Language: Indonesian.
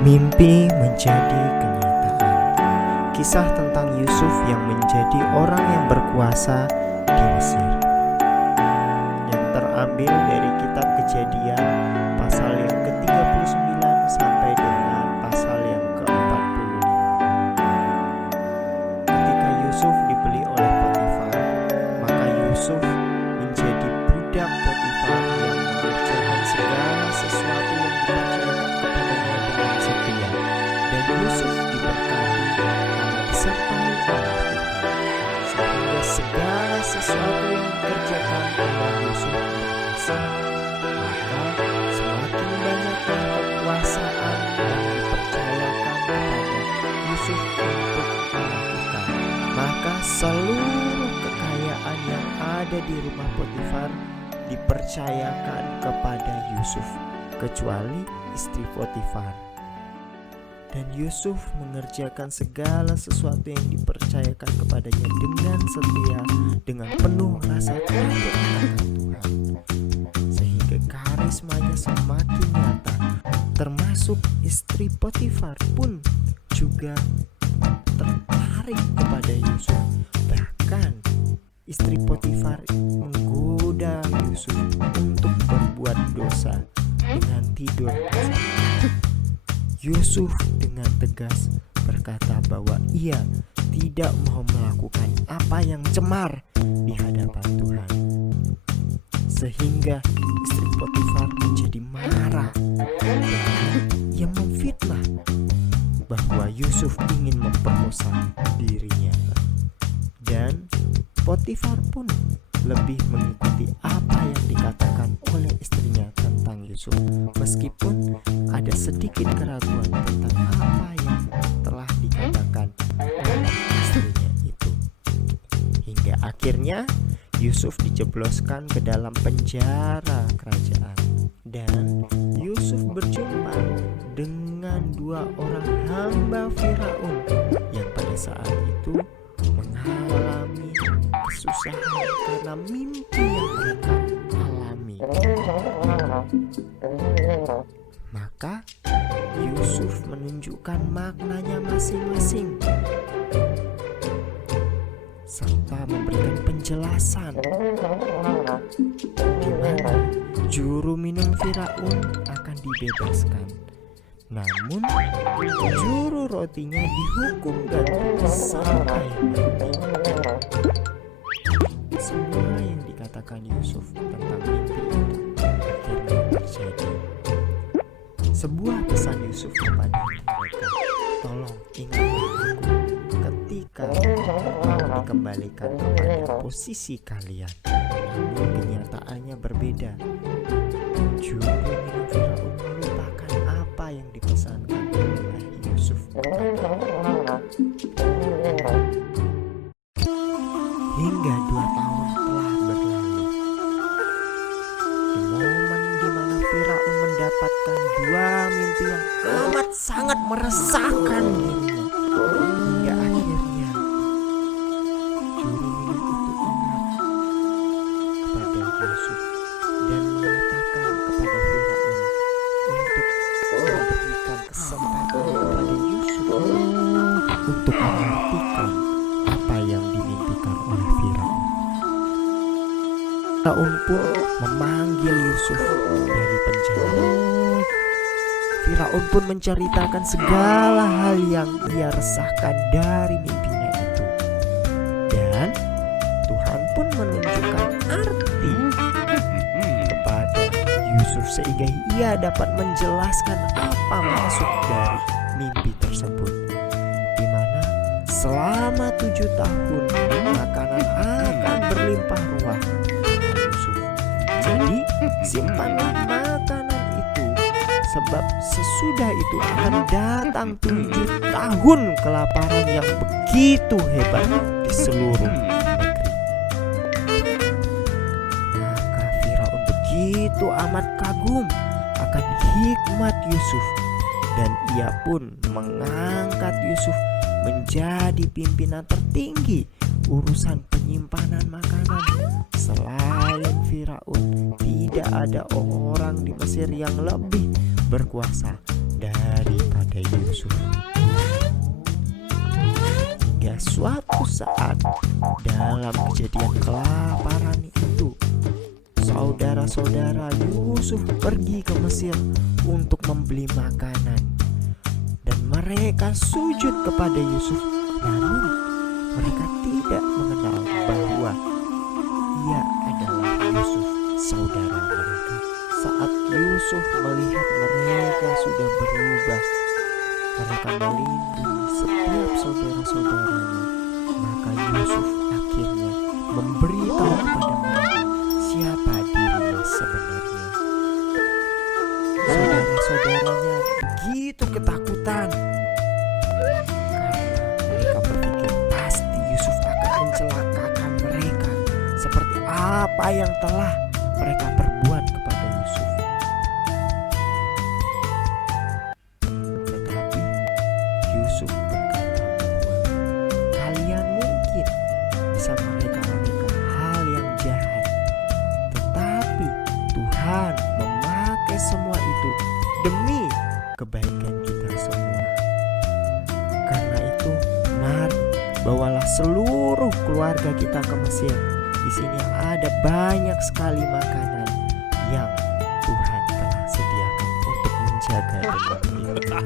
Mimpi menjadi kenyataan. Kisah tentang Yusuf yang menjadi orang yang berkuasa di Mesir, yang terambil dari kitab Kejadian pasal yang ke-39 sampai dengan pasal yang ke-45. Ketika Yusuf dibeli oleh Potifar, maka Yusuf menjadi budak Potifar yang mengerjakan segala sesuatu yang dipercayakan kepadanya dengan setia, dan Yusuf diberkati karena disertai oleh Tuhan, sehingga segala sesuatu yang dikerjakan oleh Yusuf berhasil. Maka semakin banyaklah kekuasaan yang dipercayakan kepada Yusuf untuk melakukan. Maka seluruh kekayaan yang ada di rumah Potifar dipercayakan kepada Yusuf, kecuali istri Potifar. Dan Yusuf mengerjakan segala sesuatu yang dipercayakan kepadanya dengan setia, dengan penuh rasa takut akan Tuhan, sehingga karismanya semakin nyata. Termasuk istri Potifar pun juga tertarik kepada Yusuf. Bahkan istri Potifar menggoda Yusuf untuk berbuat dosa dengan tidur bersama. Yusuf dengan tegas berkata bahwa ia tidak mau melakukan apa yang cemar di hadapan Tuhan, sehingga istri Potifar menjadi marah dan ia memfitnah bahwa Yusuf ingin memperkosa dirinya. Dan Potifar pun lebih mengikuti apa yang dikatakan oleh istrinya tentang Yusuf, meskipun ada sedikit keraguan tentang apa yang telah dikatakan oleh istrinya itu. Hingga akhirnya Yusuf dijebloskan ke dalam penjara kerajaan, dan Yusuf berjumpa dengan dua orang hamba Firaun yang pada saat itu mengalami kesusahan karena mimpi yang mereka alami. Maka Yusuf menunjukkan maknanya masing-masing serta memberikan penjelasan di mana juru minum Firaun akan dibebaskan, namun juru rotinya dihukum gantung sampai mati. Semua yang dikatakan Yusuf tentang mimpi itu akhirnya terjadi. Sebuah pesan Yusuf kepada mereka, tolong ingatlah aku ketika mau dikembalikan kepada posisi kalian. Namun kenyataannya berbeda. Juru minum Firaun melupakan apa yang dipesankan oleh Yusuf. Hingga 2 tahun telah berlalu. Di momen di mana Firaun mendapatkan dua mimpi yang amat sangat meresahkan dirinya, hingga akhirnya juru minum itu ingat kepada Yusuf dan mengatakan kepada Firaun untuk memberikan kesempatan kepada Yusuf untuk menghentikan apa yang dimimpikan oleh Firaun. Firaun pun memanggil Yusuf dari penjara. Firaun pun menceritakan segala hal yang ia resahkan dari mimpinya itu, dan Tuhan pun menunjukkan arti kepada Yusuf sehingga ia dapat menjelaskan apa maksud dari mimpi tersebut, di mana selama 7 tahun makanan akan berlimpah ruah pada Yusuf. Jadi simpanlah makanan itu, sebab sesudah itu akan datang 7 tahun kelaparan yang begitu hebat di seluruh negeri. Maka Firaun begitu amat kagum akan hikmat Yusuf, dan ia pun mengangkat Yusuf menjadi pimpinan tertinggi urusan penyimpanan makanan. Selain Firaun, tidak ada orang di Mesir yang lebih berkuasa daripada suatu saat dalam kejadian kelaparan itu, saudara-saudara Yusuf pergi ke Mesir untuk membeli makanan, dan mereka sujud kepada Yusuf. Namun mereka tidak mengenal bahwa ia adalah Yusuf, saudara mereka. Saat Yusuf melihat mereka sudah berubah, mereka melindungi setiap saudara-saudaranya. Maka Yusuf akhirnya memberitahu kepada mereka siapa dirinya sebenarnya. Saudara-saudaranya begitu ketakutan karena mereka berpikir pasti Yusuf akan mencelakakan mereka seperti apa yang telah mereka perbuat kepada Yusuf. Tetapi Yusuf berkata bahwa kalian mungkin bisa mereka-reka hal yang jahat, tetapi Tuhan memakai semua itu demi kebaikan kita semua. Karena itu, mari bawalah seluruh keluarga kita ke Mesir. Di sini ada banyak sekali makanan yang Tuhan telah sediakan untuk menjaga ekonomi kita.